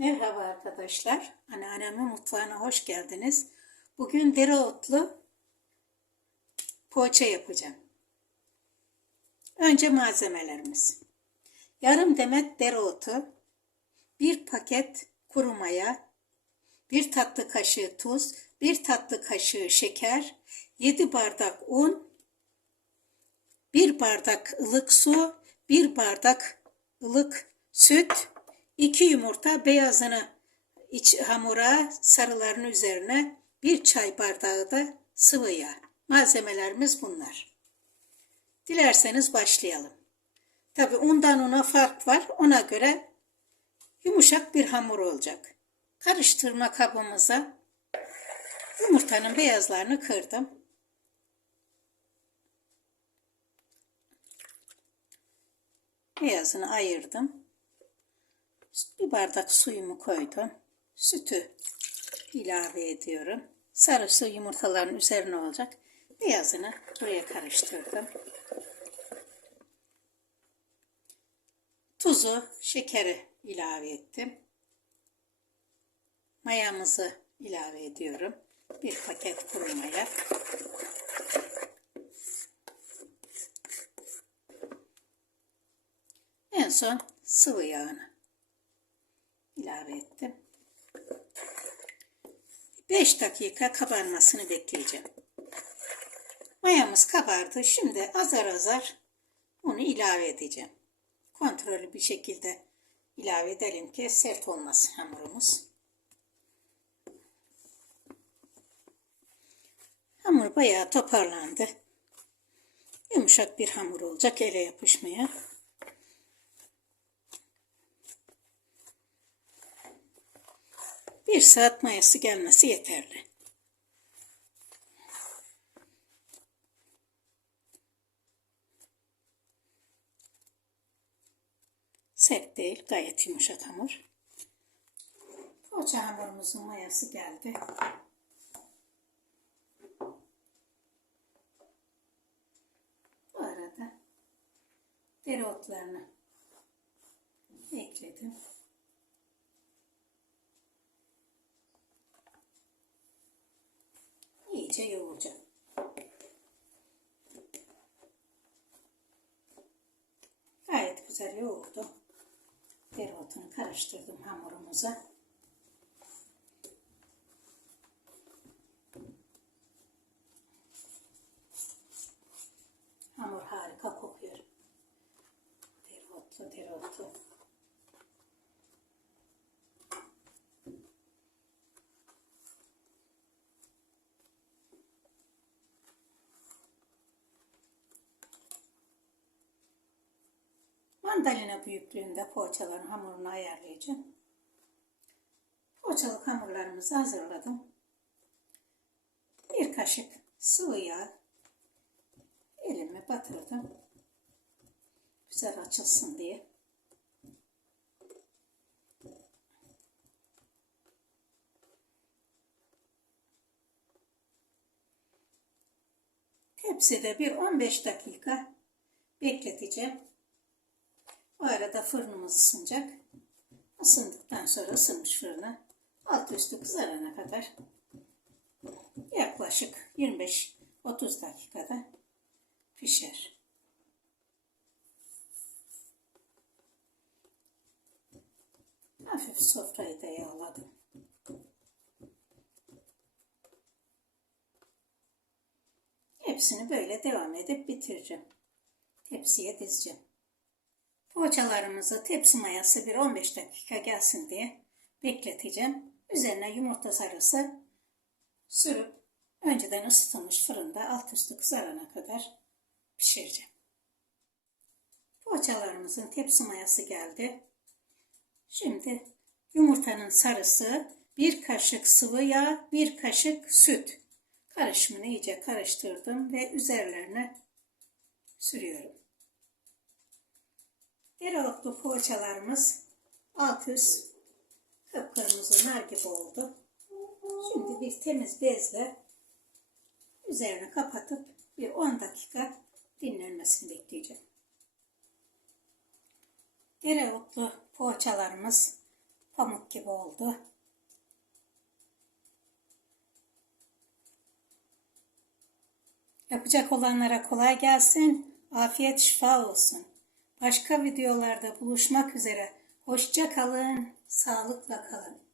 Merhaba arkadaşlar. Anneannemin mutfağına hoş geldiniz. Bugün dereotlu poğaça yapacağım. Önce malzemelerimiz. Yarım demet dereotu, bir paket kuru maya, bir tatlı kaşığı tuz, bir tatlı kaşığı şeker, 7 bardak un, bir bardak ılık su, bir bardak ılık süt, iki yumurta beyazını iç hamura sarıların üzerine bir çay bardağı da sıvı yağ. Malzemelerimiz bunlar. Dilerseniz başlayalım. Tabi undan una fark var. Ona göre yumuşak bir hamur olacak. Karıştırma kabımıza yumurtanın beyazlarını kırdım. Beyazını ayırdım. Bir bardak suyumu koydum. Sütü ilave ediyorum. Sarısı yumurtaların üzerine olacak. Beyazını buraya karıştırdım. Tuzu, şekeri ilave ettim. Mayamızı ilave ediyorum. Bir paket kuru. En son sıvı yağını ilave ettim. 5 dakika kabarmasını bekleyeceğim. Mayamız kabardı. Şimdi azar azar onu ilave edeceğim. Kontrollü bir şekilde ilave edelim ki sert olmasın hamurumuz. Hamur bayağı toparlandı. Yumuşak bir hamur olacak ele yapışmaya. Bir saat mayası gelmesi yeterli. Sert değil, gayet yumuşak hamur. Poğaça hamurumuzun mayası geldi. Bu arada dereotlarını ekledim. İyice yoğuracağım. Gayet güzel yoğurdu. Dereotunu karıştırdım hamurumuza. Hamur harika kokuyor. Dereotlu, dereotlu. Mandalina büyüklüğünde poğaçaların hamurunu ayarlayacağım. Poğaçalık hamurlarımızı hazırladım. Bir kaşık sıvı yağ elime batırdım. Güzel açılsın diye. Tepside bir 15 dakika bekleteceğim. O arada fırınımız ısınacak. Isındıktan sonra ısınmış fırına alt üstü kızarana kadar yaklaşık 25-30 dakikada pişer. Hafif sofrayı da yağladım. Hepsini böyle devam edip bitireceğim. Tepsiye dizeceğim. Poğaçalarımızı tepsi mayası bir 15 dakika gelsin diye bekleteceğim. Üzerine yumurta sarısı sürüp önceden ısıtılmış fırında alt üstü kızarana kadar pişireceğim. Poğaçalarımızın tepsi mayası geldi. Şimdi yumurtanın sarısı, bir kaşık sıvı yağ, bir kaşık süt. Karışımını iyice karıştırdım ve üzerlerine sürüyorum. Dereotlu poğaçalarımız alt üst kıpkırmızı nar gibi oldu. Şimdi bir temiz bezle üzerine kapatıp bir 10 dakika dinlenmesini bekleyeceğim. Dereotlu poğaçalarımız Pamuk gibi oldu. Yapacak olanlara kolay gelsin. Afiyet şifa olsun. Başka videolarda buluşmak üzere. Hoşça kalın. Sağlıkla kalın.